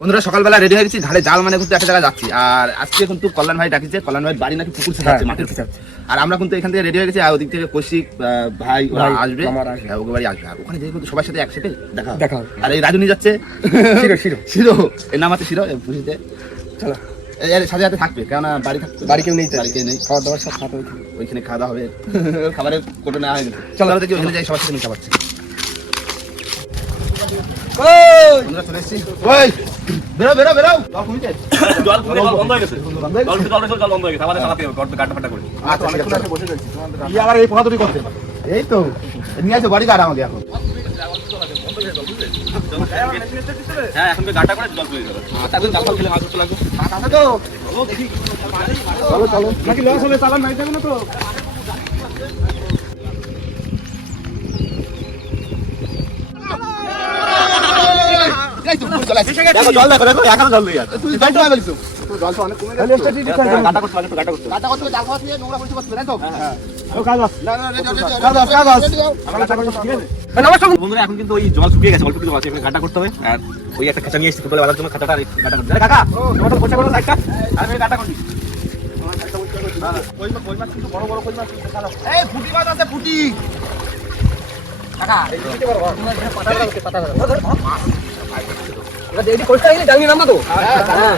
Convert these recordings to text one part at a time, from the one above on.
বন্ধুরা সকালবেলা রেডি হয়ে গেছি, ধারে জাল মানে কিন্তু একটা জায়গায় যাচ্ছি। আর আজকে কিন্তু কল্যাণ ভাই ডাকিছে, কল্যাণ ভাই বাড়ি নাকি পুকুর ছেড়ে যাচ্ছে, মাঠের পিছনে। আর আমরা কিন্তু এখান থেকে রেডি হয়ে গেছি, আর ওদিক থেকে কৌশিক ভাই ওরা আসবে, ওকে বাড়ি আসবে। আর ওখানে যেয়ে কিন্তু সবার সাথে একসাথে দেখা হবে। আর এই রাজনী যাচ্ছে শিরো, এর নাম আছে শিরো, বুঝতে চলো সাথে সাথে থাকবে, কেননা বাড়ি থাকবে, বাড়ি কেউ নেই, খাওয়া দাওয়ার সব খাওয়া ওইখানে খাওয়া দাওয়া হবে, খাবারের কোটো নেওয়া হয়ে গেছে। চলো দেখি ওখানে যাই, সবার সাথে মিশা পাচ্ছি। বেরো বেরো বেরো, জল বন্ধ হয়ে গেছে, এই তো নিয়ে আসো বাড়ি কার আমাকে এখন। হ্যাঁ এখন গাটা করে জল পড়ে যাবে, তারপর জাল খেলে মাছ ধরতে লাগবে। চলো চলো, নাকি লস হলে চালান নাই থাকবে না তো। জল দেখো দেখো, এখনো জল নেই। তুই জল তো ফেলছো, জল তো অনেক কমে গেছে। গাটা করতে হবে, গাটা করতে গাটা করতে জাল খাওয়া দিয়ে নোংরা পরিষ্কার করতে তাই তো। হ্যাঁ ও কাজ আছে, না না কাজ বন্ধুরা। এখন কিন্তু ওই জল শুকিয়ে গেছে, অল্প কিছু আছে, এখানে গাটা করতে হবে। আর ওই একটা খাঁচা নিয়ে এসেছি ফুটবলে বাঁধার জন্য, খাঁচাটা গাটা করতে। কাকা তোমার তো পয়সা করো সাইডটা, আমি গাটা করি। কই মাছ কিন্তু বড় বড় কই মাছ, এই ফুটি মাছ আছে, ফুটি কাকা এই দিতে পারো, তোমার এখানে পাতা ধরো মাছ এবার এই কোস্টা গেলে ডাঙি নামা তো। হ্যাঁ হ্যাঁ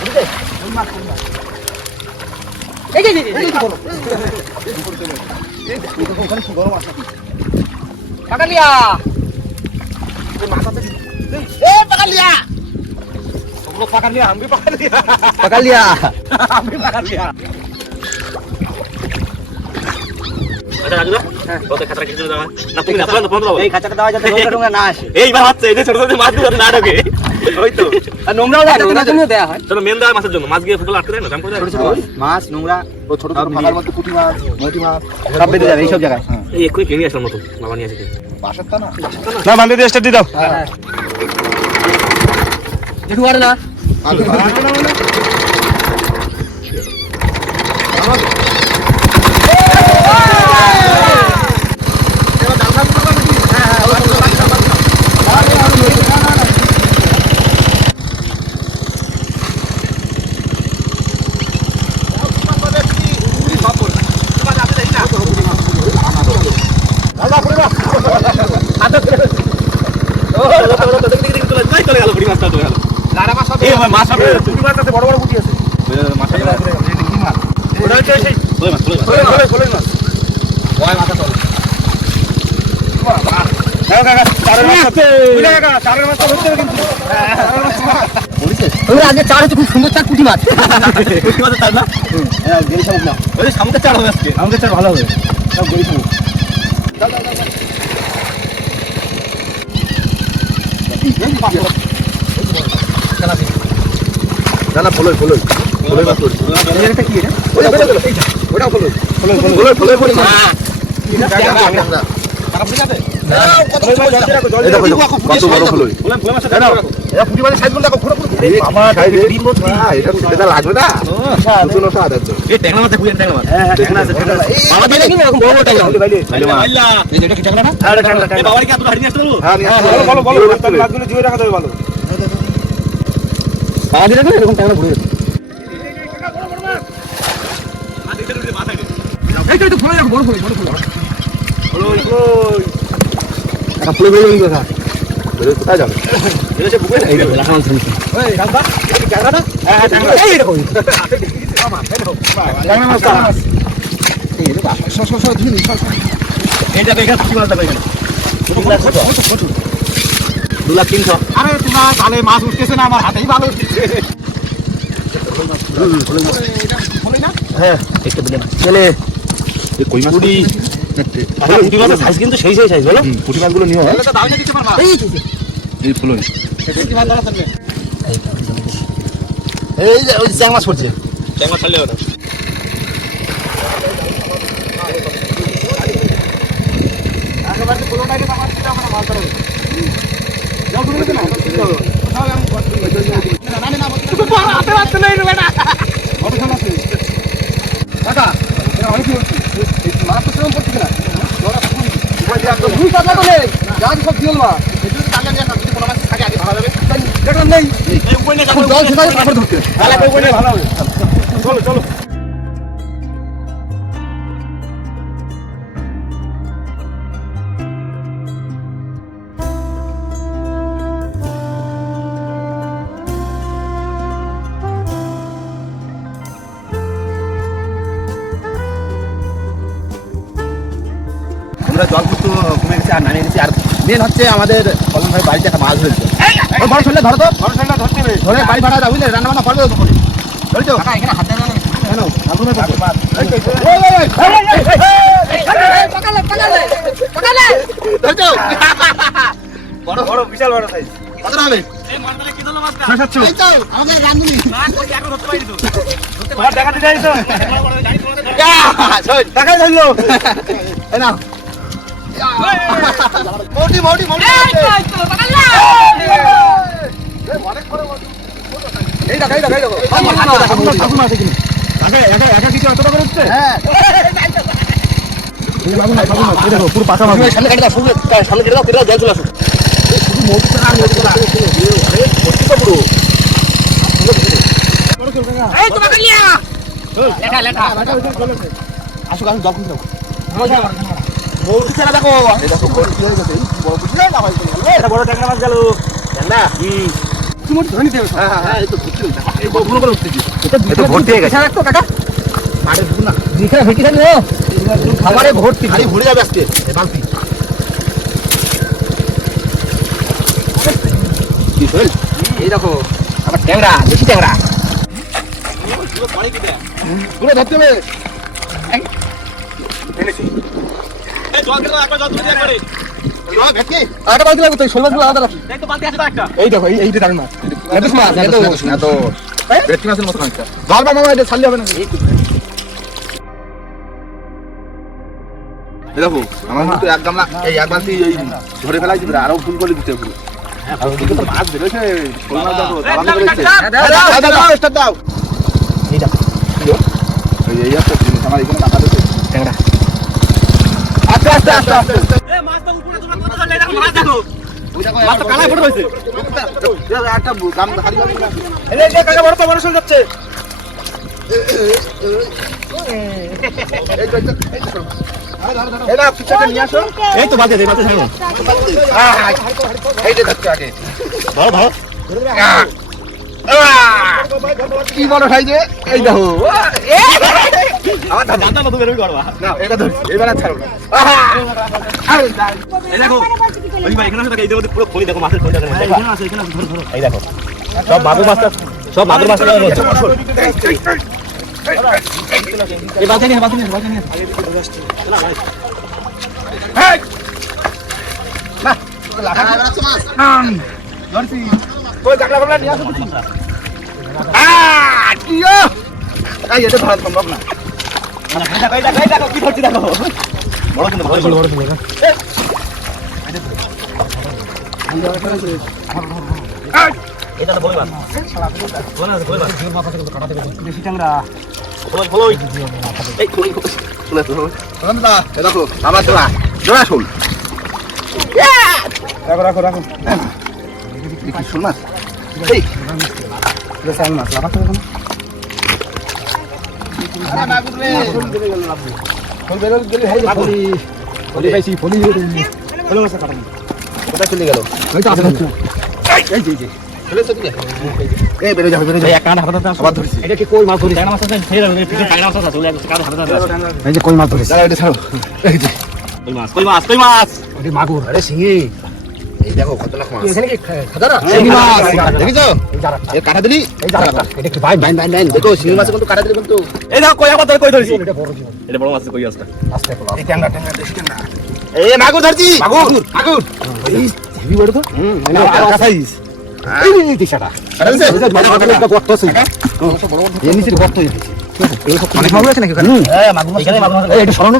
বুঝলে কোন মাছ এই এই বলো ওখানে কি গরম আছে পাকালিয়া, এই মাছ আছে এ পাকালিয়া, ওগুলো পাকালিয়া, আমি পাকালিয়া, পাকালিয়া আমি পাকালিয়া। আচ্ছা রাজুদা, ওতে খাঁচা কিছু দাও না, তুমি না দাও, এই খাঁচাটা দাও যাতে নোংরা না আসে। এইবার হচ্ছে এই যে ছোট ছোট মাছ গুলো না ঢোকে, ওই তো। আর নোংরাও না জন্য দেয়া হয়, চলো মেন দেওয়া মাছের জন্য। মাছ গিয়ে ফুটবল আটকে দেয় না, জাম করে দেয় ছোট ছোট মাছ নোংরা, ও ছোট ছোট ফাঁকার মধ্যে পুঁটি মাছ, মোটি মাছ সব বেঁধে যাবে এই সব জায়গায়। এই এক্ষুনি কিনে আসলাম নতুন, বাবা নিয়ে আসছে বাসারটা না, না বান্ধে দিয়ে স্টার্ট দিয়ে দাও। হ্যাঁ একটু আরে না বড় বড় পুঁটি আছে, আজকে চার হচ্ছে খুব সুন্দর চার পুঁটি মাছ, চার না শামুকের চার হবে আজকে, শামুকের চার ভালো হবে সব গরি শামুক। না না ফলই ফলই ফলই মাছ পড়ছে, এটা কি এটা ওটা ফলই ফলই ফলই ফলই ফলই না এটা টাকা পড়ে যাবে না, কত কত বড় ফলই ফলই মাছ দাও, এটা পুঁটি মাছের সাইজ গুলো দেখো, পুরো বাবা ডিম মত না, এটা লাগবে না নতুন ওটা আছে, এই ট্যাংরা মাছ পুরো ট্যাংরা মাছ। হ্যাঁ ট্যাংরা আছে, ট্যাংরা বাবা দিয়ে কি এরকম বড় বড় ট্যাংরা আল্লাহ এই যেটা কি ট্যাংরা না, হ্যাঁ ট্যাংরা এই বাবার কি আপনারা হাড়ি নিয়ে আসতে বলবো। হ্যাঁ বলো বলো মাছগুলো জিয়ে রাখা দেবে ভালো, বাবা দিয়ে না এরকম ট্যাংরা ঘুরে যাবে। এই তো ফলে রাখো, বড় ফলে বড় ফলে ফলই ফলই এটা ফলে বেরিয়ে গেল কথা, বেরিয়ে কোথায় যাবে এটা সে বুকে এই লাগান শুনছি, এই রামদা এটা ট্যাংরা না, হ্যাঁ ট্যাংরা এই দেখো মামা এই দেখো ট্যাংরা মাছ এই রে বাবা সর ধুনি সর এটা দেখা কি মাছ দেবে এখানে 2,300,000। আরে তোমার ভালো মাছ উঠতেছে না, আমার হাতেই ভালো উঠতেছে। ফলই না, হ্যাঁ একটা দিলে চলে এই কই মাছ পুঁটি, পুঁটি মাছের সাইজ কিন্তু সেই সাইজ বলো, পুঁটি মাছগুলো নিও তাহলে তো দাও দিতে পারবা। এই ফলই এটা কি ভালো আছে, এই যে ওই চ্যাং মাছ পড়ছে, চ্যাং মাছ ছাড়লে হবে একেবারে পুরোটাকে আমার দিতে আমরা মাছ ধরব, যাও তুমি না তাহলে আমি না না তুমি তো হাতে হাতে নেই রে বেটা কত সময় আছে কাকা এটা অনেক কি হচ্ছে এই মাছ তো সেরকম পড়ছে না, ওরা পুরো তুই কাটলা তো নেই যা সব দিল মা এই যদি কাটলা নিয়ে আসি কোনো মাছ থাকে আগে ভালো হবে দেখলাম নেই এই উপরে নিয়ে যাবো জল সেটা কাপড় ধরতে তাহলে উপরে নিয়ে ভালো হবে চলো চলো জল কিন্তু কমে গেছে আর নামিয়ে গেছে আর মেন হচ্ছে আমাদের কলম ভাই বাড়িতে একটা মাছ ধরেছে বড় ছেলে ধরো তো বড় ছেলে ধরতে হবে ধরে বাড়ি ভাড়া দাও বুঝলে রান্না বান্না করবে তখন ধরেছো এখানে হাত দেন কেন আগুনে মাছ পাকালে পাকালে পাকালে ধরেছো বড় বড় বিশাল বড় সাইজ কত হবে এই মাছটা কি ধরলো মাছটা 700 এই তো আমাদের রান্ধুনি না কই এখন ধরতে পারি তো তোমার টাকা দিতে আইছো টাকা ধরলো এই নাও মোটি মোটি মোটি এই তো পাকালা এই অনেক বড় এই দেখো এই দেখো এই দেখো ঠাকুর মাছ কিনে আগে একা একা কিছু এতটা করে হচ্ছে হ্যাঁ এই বাবু না বাবু না দেখো পুরো পাকা মাছ সামনে কাটি দাও সামনে কেটে দাও জল চলে আসো শুধু মোটিটা আর মোটিটা আরে মোটি তো পুরো এই তো পাকালিয়া লেখা লেখা আসো আসো জল কিনে দাও মোটি ছাড়া দেখো এই দেখো বড় কি হয়ে গেছে বড় বুঝি না ভাই এটা বড় ট্যাংরা মাছ গেল ট্যাংরা কি মোটি ধরে নিতে হবে হ্যাঁ হ্যাঁ এই তো ভর্তি হয়ে গেছে এই বড় করে উঠতেছি এটা ভর্তি হয়ে গেছে ছাড়া তো কাকা মারে দেখুন না দিখা ভেটি খালি ও খাবারে ভর্তি খালি ভরে যাবে আজকে এই বালতি কি হল এই দেখো আবার ট্যাংরা বেশি ট্যাংরা পুরো পানি দিতে পুরো ধরতে হবে এনেছি এই জল করে একবার জল তুলে করে জল ভেটকি আটা বালতি লাগবে তো শোল মাছগুলো আলাদা রাখি এই তো বালতি আছে তো একটা এই দেখো এইটা দারুন মাছ নেদুস মাছ নেদুস না তো ভেটকি মাছের মতো খাইছে জল বাবা এটা ছাড়লে হবে না এই দেখো আমার কিন্তু এক গামলা এই এক বালতি এই ধরে ফেলাই দিবে আরো ফুল করে দিতে হবে আর ওদিকে তো মাছ বেরোছে শোল মাছ দেখো দাম করেছে দাও স্টার্ট দাও এই দেখো এই একটা জিনিস আমার এখানে কাটা দিতে ট্যাংরা আস্তে আস্তে আস্তে আস্তে এই মাছটা উপরে তোমার কত ধরলে দেখো মাছ দেখো মাছটা কালাই পড়ে রইছে একটা গাম হাড়ি বাড়ি না এই যে কাকা বড় তো বড় শোল যাচ্ছে এই না পিছনে নিয়ে আসো এই তো বাজে বাজে ছাড়ো এই যে ধরতে আগে ভালো ভালো কি বড় সাইজে এই দেখো আমার দাদা তো বের করবা না এটা ধর এবারে ছাড়ো না এই দেখো ওই ভাই এখানে আছে এই দেখো পুরো খনি দেখো মাছের খনি দেখো এখানে আছে এখানে ধরো ধরো এই দেখো সব মাগুর মাছটা সব মাগুর মাছটা এই বাজে নিয়ে না ভাই এই না লাগা আছে মাছ ধরছি কই কাকলা কাকলা নিয়ে আসো কিছু কিও এই এটা ধরা সম্ভব না এই দেখো কি ধরছি দেখো বড় কিন্তু বড় বড় এটা তো বড় মাছ বড় মাছ বড় মাছ কাটা দেবে বেশি ট্যাংরা বলো এই কই শুনে তো না এই দেখো আমার জোড়া জোড়া শুন রাখো রাখো রাখো কি শুন মাছ এই এটা সাল মাছ লাগাতে হবে না আরে মাগুর রে ফল বের গেলে হাই ফলি ফলি পাইছি ফলি ফলি মাছ কাটা কোথায় চলে গেল ওই তো আছে এই যে চলে চলে যা এই বের যাবে বের যা এক কাঁটা হাতে আবার ধরিস এটা কি কই মাছ ধরিস টাইনা মাছ আছে ফের পিছে টাইনা মাছ আছে চলে গেছে কাঁটা হাতে এই যে কই মাছ ধরিস দাঁড়া এটা ছাড়ো এই যে কই মাছ কই মাছ কই মাছ ওটি মাগুর আরে শিঙি এই দেখো কত লাখ মাছ এখানে কি খাদারা শিঙি মাছ দেখিছো এই কাটা দিলি এই জায়গাটা এটা কি ভাই বাইন বাইন বাইন দেখো শিঙি মাছ কিন্তু কাটা দিলি কিন্তু এই দেখো কই আবার কই ধরিস এটা বড় জীবন এটা বড় মাছ কই আছে আস্তে পড়া এই ট্যাংরা ট্যাংরা দেশ ট্যাংরা এই মাগুর ধরছি মাগুর মাগুর এই হেভি বড় তো মানে আকা সাইজ এই দিশাটা আরে মাগুর গর্ত আছে এই নিচে গর্ত হয়েছে অনেক মাগুর আছে নাকি ওখানে হ্যাঁ মাগুর এখানে মাগুর এই এটা সরানো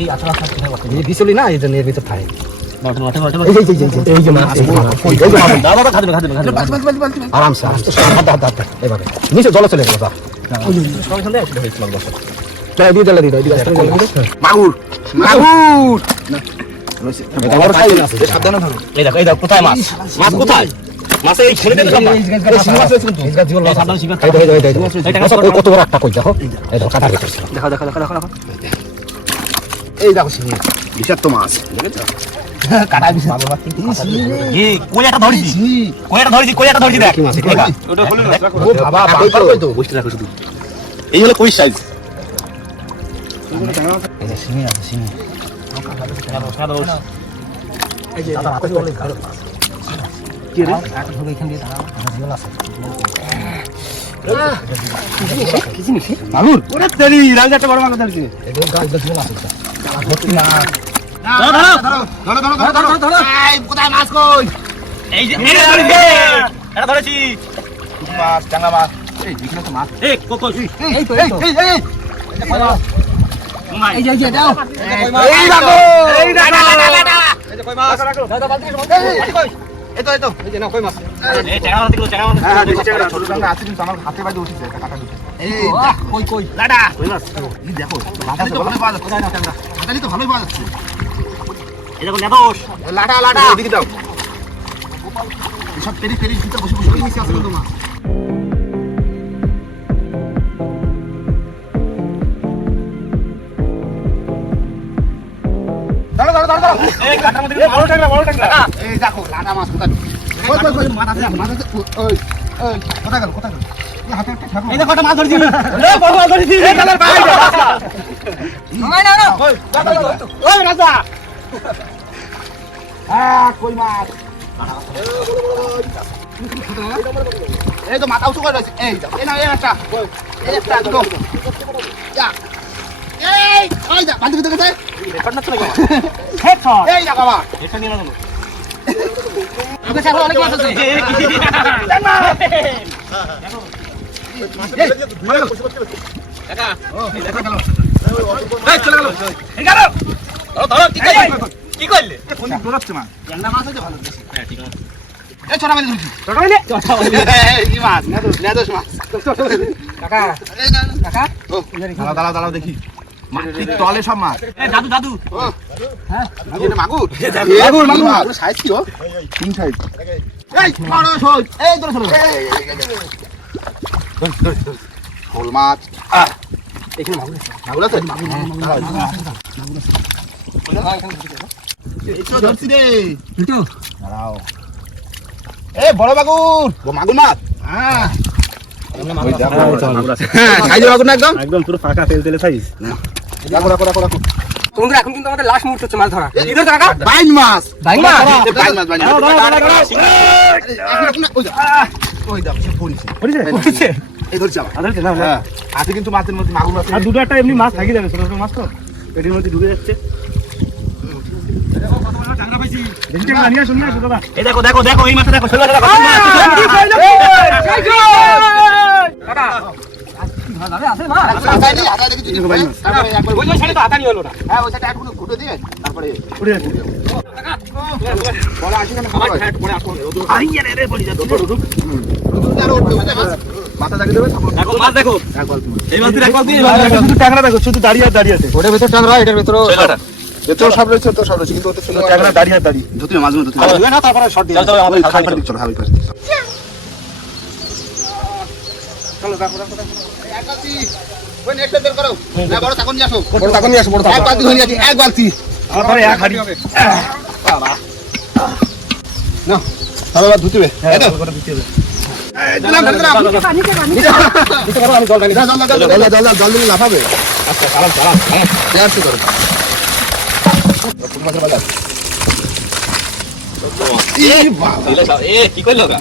এই আছলা আছে এই বিচলি না এই যে এর ভিতর থাকে এই যে মাছ এই যে দাদা খাবে আরাম সে এইভাবে নিচে জল চলে গেল মাগুর মাগুর সাবধানে ধরো। এই দেখো কোথায় মাছ, মাছ কোথায়, মাছে এই ছেড়ে দেবে সব মাছ। কত বড় একটা কই দেখো, এই দেখো কাটার ভিতরে ছিল। দেখো দেখো দেখো দেখো দেখো, এই দেখো শিঙি, বিষাক্ত মাছ, দেখেছো? কাটা বিষ বাবা, এই কই একটা ধরেছি, কই একটা ধরেছি দেখ। ওটা হলো না, ও বাবা বাম্পার কই তো, বসতে রাখো শুধু। এই হলো কই সাইজ। এই যে শিঙি আছে, শিঙি। এই যে দাদা হাতে বলে গাড়ো কি রে, একটা ধরে এখান দিয়ে দাঁড়াও, জিওল আছে। কিছু নিছি মাগুর, ওরে তেরি রাজা বড় মাছ ধরছি। এই গাছ জিওল আছে, ভর্তি না। ধরো। এই কোথায় মাছ কই? এই যে এটা ধরেছি মাছ, টাঙ্গা মাছ। এই দেখি না তো মাছ। এই কোকো এই তো এই যে দাও। এই দেখো এই যে কই মাছ। দাদা বালতি এই তো এই যে না কই মাছ। এই চাঙা দিকে চাঙা। হ্যাঁ দেখি চাঙা ছোট চাঙা আছে কিন্তু আমার হাতে বাইরে উঠেছে কাটা দিতে। এই কই লাডা কই মাছ। এই দেখো হাতালি তো ভালোই পাওয়া যাচ্ছে। কোথায় না চাঙা, হাতালি তো ভালোই পাওয়া যাচ্ছে। এই দেখো নেদোস লাডা ওদিকে দাও। এসব তেরি ভিতরে বসে নিচে আছে কিন্তু মাছ। দাঁড়াও। এই কাটার মধ্যে বড় টাংলা এই দেখো লাডা মাছ কোথায়? কই মাছ ওই কোথায় গেল? এই হাতে একটা ঠাকুর। এই দেখো একটা মাছ ধরেছি, এই বড় মাছ ধরেছি, এই কালার ভাই না ওই রাজা কই মাছ। এই তো মাথা উঁচু করে রয়েছে। এই দাও, এই নাও, এই একটা দুটো। যা। এই ওই যা বালতি ভিতরে গেছে। রেকর্ড না চলে গেল। এই যা বাবা। এটা নিয়ে নাও। তোকে চাকর অনেক মাছ আছে। কাকা এই দেখা গেল। এই চলে গেল। এই গেল। ধরো কি করলে? কোন দৌড়াচ্ছে মাছ? ঠান্ডা মাছ আছে ভালো। হ্যাঁ ঠিক আছে। এই ছোট মাছ ধরছি। এই কি মাছ? নেদোস মাছ। কাকা এই না কাকা। ও দাঁড়াও দেখি। মাটির তলে সব মাছ। এই দাদু ও হ্যাঁ এটা মাগুর। মাগুর সাইজ কি ও? তিন সাইজ। এই বড় সই। এই ধরে শোল মাছ। এখানে মাগুর আছে। এই তো ধরছি রে। দাঁড়াও। এ বড় মাগুর। মাগুর মাছ। হ্যাঁ। সাইজ মাগুর না একদম পুরো ফাঁকা তেলে সাইজ। রাখো। তোমরা এখন কিন্তু আমাদের লাস্ট মুহূর্ত হচ্ছে মাছ ধরা। ইধর কাকা বাইন মাছ। বাইন মাছ? ওই দাও সে পড়ছে এই ধরছি আবার। হ্যাঁ আছে কিন্তু মাছের মধ্যে মাগুর আছে। আর দুটো একটা এমনি মাছ থাকি যাবে, ছোট ছোট মাছ তো পেটের মধ্যে ঢুকে যাচ্ছে। এই দেখো এই মাছটা দেখো, ছোট দেখো। কাকা ভালো আছে মাছ। হাতায় দেখি তুই ভাই মাছ। তারপরে একবার ওই সাইডে তো হাতানি হলো না। হ্যাঁ ওই সাইডে একটু ঘুরে দিয়ে তারপরে উড়ে যাচ্ছে। বড় আসি না আমার হ্যাট পড়ে আসো। আরে রে পড়ে যাচ্ছে। মাথা জাগিয়ে দেবে তারপর দেখো মাছ দেখো, একবার এই মাছটা একবার দিয়ে শুধু ট্যাংরা দেখো, শুধু দাঁড়িয়ে আছে। ওটার ভিতর টাংরা এটার ভিতর ভেতর সব রয়েছে তো সব রয়েছে কিন্তু ওতে শুধু ট্যাংরা দাঁড়িয়ে ধুতি মাছ ধুতি না, তারপরে শর্ট দিয়ে চল আমাদের খাবার দিক চল হাবি করে চলো দেখো একবার দি ওই নেক্সট বের করো না বড় তাকন নিয়ে আসো এক বালতি হয়ে যাচ্ছে এক বালতি তারপরে এক হাড়ি বাবা না তাহলে ধুতিবে এই তো দিলাম আমি জল ঢালি। জল দিলে লাফাবে আচ্ছা চালান দেড় শু করো কি করলো ওরা?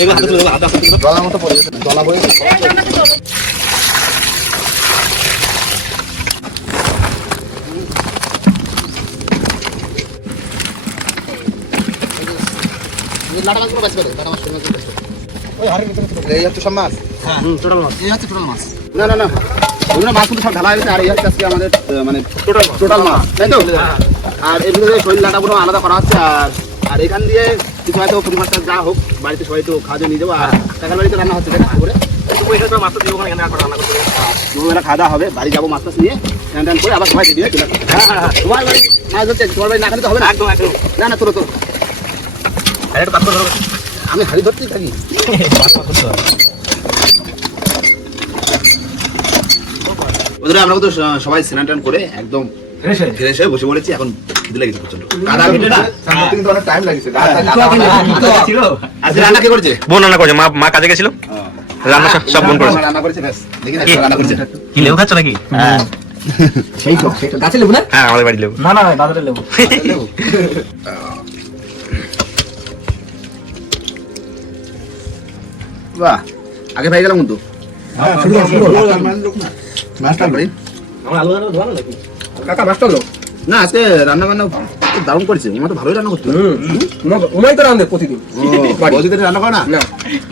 এগুলো হাতে তুলে আদা জলার মতো পড়ে যেতে জলা বয়ে এই হচ্ছে সব মাছ টোটাল মাছ। এই হচ্ছে টোটাল মাছ না ওগুলো মাছ কিন্তু সব ঢালা হয়েছে আর এই হচ্ছে আজকে আমাদের মানে টোটাল মাছ তাই তো আর এগুলো শরীর লাটা পুরো আলাদা করা হচ্ছে আর এখান দিয়ে কিছু হয়তো পরিমাণটা যা হোক বাড়িতে সবাই তো খাওয়া নিয়ে যাবো আর টাকার বাড়িতে রান্না হচ্ছে দেখা করে পয়সা মাছ দিব এখানে আর রান্না করতে দুপুরবেলা খাওয়া দাওয়া হবে, বাড়ি যাবো মাছ টাছ নিয়ে, স্নান টান করে আবার সবাই রেডি হয়ে চলে আসবো। তোমার বাড়ি মাছ ধরতে, তোমার বাড়ি না খালি তো হবে না। একদম একদম। না না, তোর আরে একটু কাজ করে ধরো। আমি হাড়ি ধরতেই থাকি। বন্ধুরা আমরা তো সবাই স্নান টান করে একদম ফ্রেশ হয়ে বসে পড়েছি, এখন খিদে লেগেছে প্রচন্ড। কাদা কিন্তু না, কিন্তু অনেক টাইম লাগছে। আজকে রান্না কে করেছে? বোন রান্না করেছে, মা কাজে গেছিল, রান্না সব বোন করেছে। রান্না করেছে, ব্যাস দেখি না রান্না করেছে। কি লেবু খাচ্ছ নাকি? সেই তো গাছে লেবু না? হ্যাঁ আমাদের বাড়ি লেবু। না না বাজারে লেবু। বাহ, আগে ভাই গেলাম কিন্তু মাছটা বাড়ি আমার আলু দানা ধোয়া নাকি? কাকা মাছটা লো। না, আজকে রান্না বান্না খুব দারুণ করেছে। ওমা তো ভালোই রান্না করতে। ওমাই তো রান্ধে প্রতিদিন। বৌদিদের রান্না করে না? না।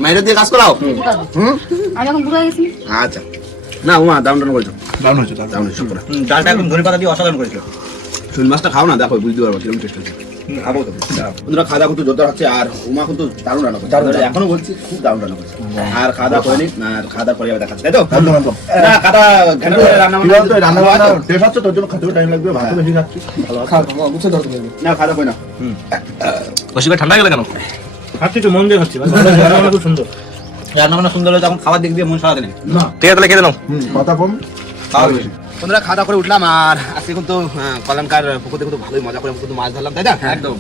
মাইরে দিয়ে কাজ করাও। হুম, আমি এখন বুড়ো হয়ে গেছি। আচ্ছা। না ওমা দারুণ রান্না করেছো। দারুণ হয়েছে, দারুণ হয়েছে। ডালটা এখন ধনে পাতা দিয়ে অসাধারণ করেছিল। শোল মাছটা খাও না, দেখো বুঝতে পারবো কিরকম টেস্ট হচ্ছে। খাবো তো। বন্ধুরা খাওয়া দাওয়া কিন্তু জোরদার হচ্ছে, আর উমা কিন্তু দারুণ রান্না করছে। এখনো বলছি খুব দারুণ রান্না করছে। আর খাওয়া দাওয়া করে নি, আর খাওয়া দাওয়া করে দেখাচ্ছে, তাই তো? না, কাটা ঘেন্টা করে রান্না বান্না টেস্ট হচ্ছে, তোর জন্য খেতেও টাইম লাগবে, ভাতও বেশি খাচ্ছিস। খাও বুঝতে ধরতে হবে। না, খাওয়া দাওয়া করে না। বসিবে ঠান্ডা গেলে কেন? খাচ্ছি একটু মন দিয়ে খাচ্ছি। রান্না খুব সুন্দর। রান্না বান্না সুন্দর হলে তখন খাবার দিক দিয়ে মন সারাতে নেই। ঠিক আছে তাহলে খেতে নাও। কথা কম, খাওয়া বেশি। বন্ধুরা খাওয়া দাওয়া করে উঠলাম, আর আজকে কিন্তু কলামকার পুকুর থেকে কিন্তু ভালোই মজা করে কিন্তু মাছ ধরলাম, তাই না? একদম।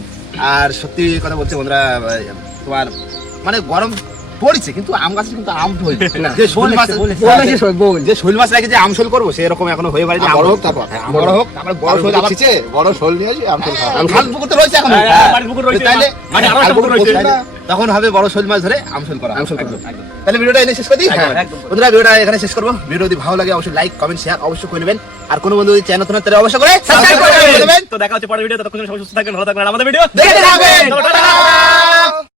আর সত্যি কথা বলছি বন্ধুরা, তোমার মানে গরম পড়ছে কিন্তু আম গাছে কিন্তু আম হইছে না। যে শোল মাছ, যে শোল মাছ রেখে যে আম শোল করবো সেরকম এখনো হয়ে পারেনি। বড় হোক তারপর, বড় হোক তারপর বড় শোল আবার বড় শোল নিয়ে আসি, আমসল খাওয়া। খাল পুকুর তো রয়েছে এখন, বাড়ির পুকুর রয়েছে, তাইলে মানে আরো একটা পুকুর রয়েছে। তখন হবে বড় শোল মাছ ধরে আম শোল করা। একদম। তাহলে ভিডিওটা এনে শেষ করে দিই। একদম, একদম। বন্ধুরা ভিডিওটা এখানে শেষ করবো। ভিডিও যদি ভালো লাগে অবশ্যই লাইক কমেন্ট শেয়ার অবশ্যই করে নেবেন, আর কোনো বন্ধু যদি চ্যানেল নতুন হয় তাহলে অবশ্যই করে সাবস্ক্রাইব করে দেবেন। তো দেখা হচ্ছে পরের ভিডিও, ততক্ষণ সবাই সুস্থ থাকবেন, ভালো থাকবেন, আর আমাদের ভিডিও দেখে থাকবেন। টাটা।